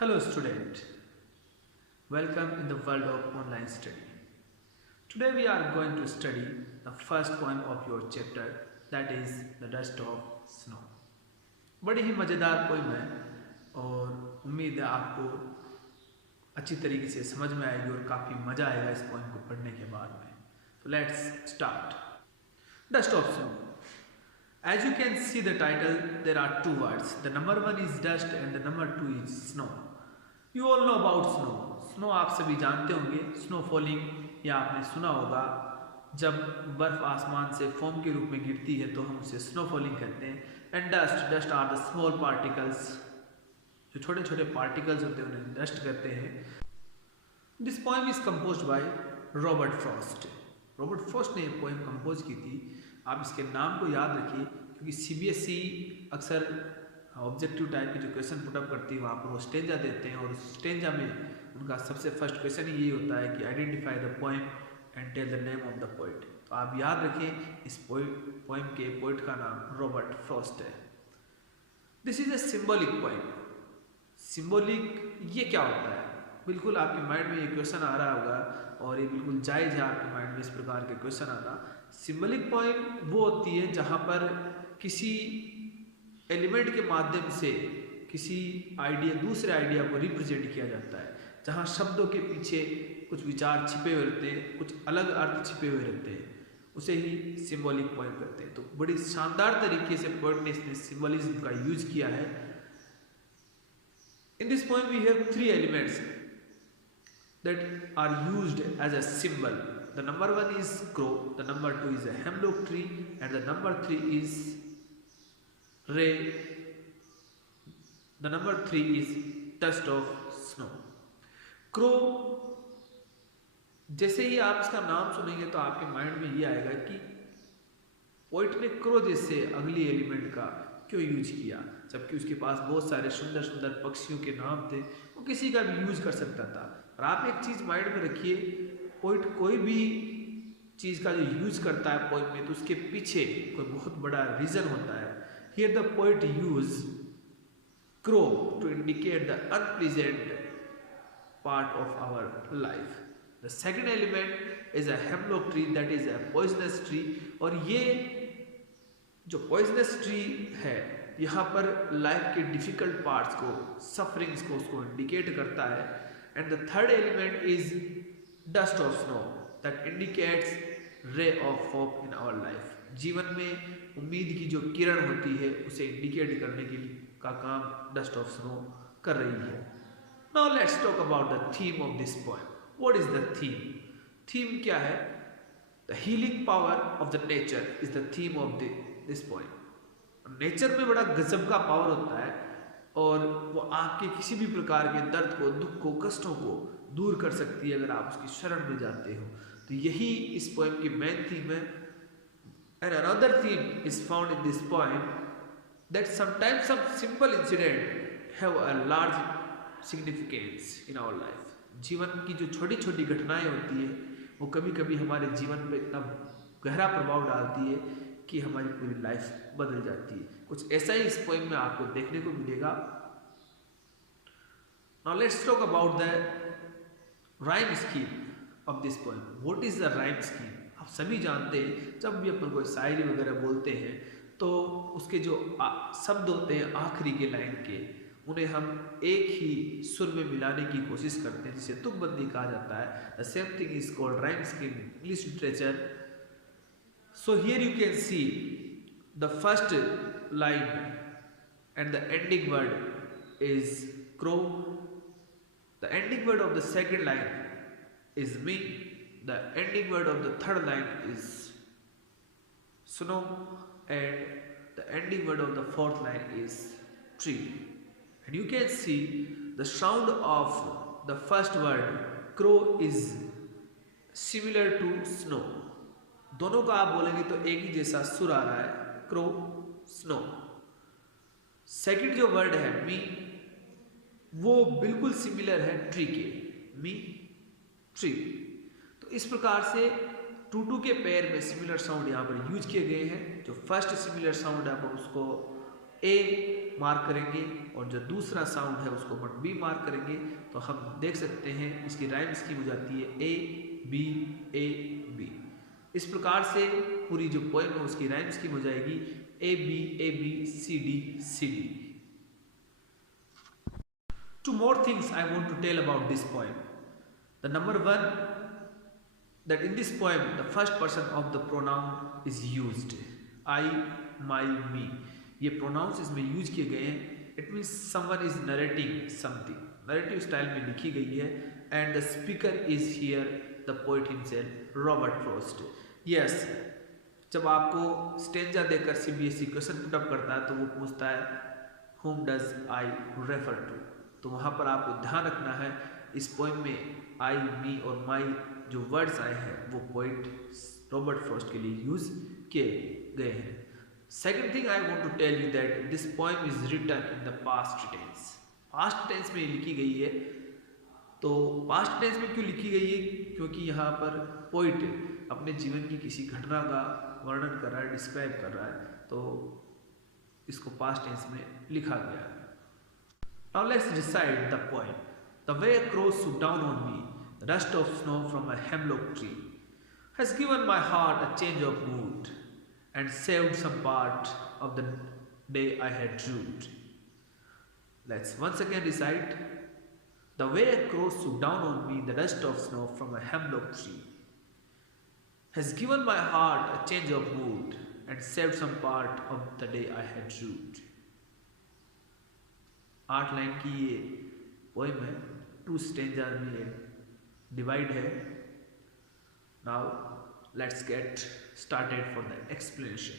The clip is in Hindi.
Hello student, welcome in the world of online study. Today we are going to study the first poem of your chapter, that is The Dust of Snow. बड़ी ही मज़ेदार पोइम है और उम्मीद है आपको अच्छी तरीके से समझ में आएगी और काफ़ी मज़ा आएगा इस पोइम को पढ़ने के बाद में. तो let's start. Dust of Snow. As you can see the title, there are two words. The number one is dust and the number two is snow. You all know about snow. Snow आप सभी जानते होंगे. Snow falling या आपने सुना होगा जब बर्फ आसमान से फोम के रूप में गिरती है तो हम उसे स्नो फॉलिंग कहते हैं. And dust are the small particles, जो छोटे छोटे पार्टिकल्स होते हैं उन्हें डस्ट कहते हैं. This poem is composed by Robert Frost. Robert Frost ने ये पोएम कंपोज की थी. आप इसके नाम को याद रखिए क्योंकि सीबीएसई अक्सर ऑब्जेक्टिव टाइप के जो क्वेश्चन पुटअप करती है वहाँ पर वो स्टेंजा देते हैं और स्टेंजा में उनका सबसे फर्स्ट क्वेश्चन ही ये होता है कि identify the poem and tell the name of the poet. तो आप याद रखें इस पोएम के पोइट का नाम रॉबर्ट फ्रॉस्ट है. This is a symbolic poem. Symbolic ये क्या होता है? बिल्कुल आपके माइंड में ये क्वेश्चन आ रहा होगा और ये बिल्कुल जायज़ है आपके माइंड में इस प्रकार के क्वेश्चन आना. सिंबॉलिक पोएम वो होती है जहाँ पर किसी एलिमेंट के माध्यम से किसी आइडिया दूसरे आइडिया को रिप्रेजेंट किया जाता है, जहाँ शब्दों के पीछे कुछ विचार छिपे हुए रहते हैं, कुछ अलग अर्थ छिपे हुए रहते हैं, उसे ही सिंबॉलिक पोएम कहते हैं. तो बड़ी शानदार तरीके से पोएट ने इसमें सिंबलिज्म का यूज किया है. In this poem we have three elements that are used as a symbol. The number one is crow, the number two is a hemlock tree, and the number three is ray. The number three is dust of snow. Crow, जैसे ही आप इसका नाम सुनेंगे तो आपके माइंड में ये आएगा कि पोइट ने क्रो जैसे अगली एलिमेंट का क्यों यूज किया, जबकि उसके पास बहुत सारे सुंदर सुंदर पक्षियों के नाम थे, वो किसी का भी यूज कर सकता था. और आप एक चीज़ माइंड में रखिए, पोइट कोई भी चीज़ का जो यूज करता है पोइम में तो उसके पीछे कोई बहुत बड़ा रीज़न होता है. Here the poet use crow to indicate the unpleasant part of our life. The second element is a hemlock tree, that is a poisonous tree. और ये जो पॉइजनस ट्री है यहाँ पर लाइफ के डिफिकल्ट पार्ट्स को, सफरिंग्स को उसको इंडिकेट करता है. And the third element is dust of snow, that indicates ray of hope in our life. जीवन में उम्मीद की जो किरण होती है उसे इंडिकेट करने के लिए का काम डस्ट ऑफ स्नो कर रही है. Now let's talk about the theme of this poem. What is the theme? Theme क्या है? The healing power of the nature is the theme of this poem. Nature में बड़ा गजब का पावर होता है और वो आपके किसी भी प्रकार के दर्द को, दुख को, कष्टों को दूर कर सकती है अगर आप उसकी शरण में जाते हो. तो यही इस पोएम की मेन थीम है. And another theme is found in this poem that sometimes some simple incident have a large significance in our life. जीवन की जो छोटी छोटी घटनाएं होती है वो कभी कभी हमारे जीवन पे इतना गहरा प्रभाव डालती है कि हमारी पूरी लाइफ बदल जाती है. कुछ ऐसा ही इस पोएम में आपको देखने को मिलेगा. Now let's talk about the rhyme scheme of this poem. What is the rhyme scheme? आप सभी जानते हैं जब भी अपन कोई शायरी वगैरह बोलते हैं तो उसके जो शब्द होते हैं आखिरी के लाइन के, उन्हें हम एक ही सुर में मिलाने की कोशिश करते हैं, जिसे तुकबंदी कहा जाता है. The same thing is called rhyme scheme in English literature. So here you can see the first line and the ending word is crow. The ending word of the second line is me. The ending word of the third line is snow. And the ending word of the fourth line is tree. And you can see the sound of the first word crow is similar to snow. दोनों का आप बोलेंगे तो एक ही जैसा सुर आ रहा है, क्रो, स्नो. सेकंड जो वर्ड है मी, वो बिल्कुल सिमिलर है ट्री के, मी, ट्री. तो इस प्रकार से टू के पेयर में सिमिलर साउंड यहाँ पर यूज किए गए हैं. जो फर्स्ट सिमिलर साउंड है हम उसको ए मार्क करेंगे और जो दूसरा साउंड है उसको अपन बी मार्क करेंगे, तो हम देख सकते हैं इसकी राइम स्कीम हो जाती है ए बी ए बी। इस प्रकार से पूरी जो पोएम है उसकी राइम स्कीम हो जाएगी A B C D. Two more things I want to tell about this poem. The number one, that in this poem the first person of the pronoun is used. I, my, me. ये pronouns इसमें यूज किए गए हैं. It means someone is narrating something. Narrative style में लिखी गई है. And the speaker is here the poet himself, Robert Frost. Yes, जब आपको स्टेंजा देकर CBSE क्वेश्चन पुट अप करता है तो वो पूछता है whom does I refer to. तो वहाँ पर आपको ध्यान रखना है इस पोएम में आई, मी और माई जो वर्ड्स आए हैं वो पोइट रॉबर्ट फ्रॉस्ट के लिए यूज किए गए हैं। Second thing I want to tell you that this poem is written in the past tense. Past tense में लिखी गई है। तो पास्ट टेंस में क्यों लिखी गई है? क्योंकि यहाँ पर पोइट अपने जीवन की किसी घटना का वर्णन कर रहा है, डिस्क्राइब कर रहा है, तो इसको पास्ट टेंस में लिखा गया है। Now let's recite the poem. The way crows swoop down on me, the dust of snow from a hemlock tree, has given my heart a change of mood, and saved some part of the day I had rued. Let's once again recite. The way crows swoop down on me, the dust of snow from a hemlock tree, has given my heart a change of mood, and saved some part of the day I had rued. 8 line की ये पोएम है, 2 स्टेंजा में ये डिवाइड है। Now let's get started for the explanation.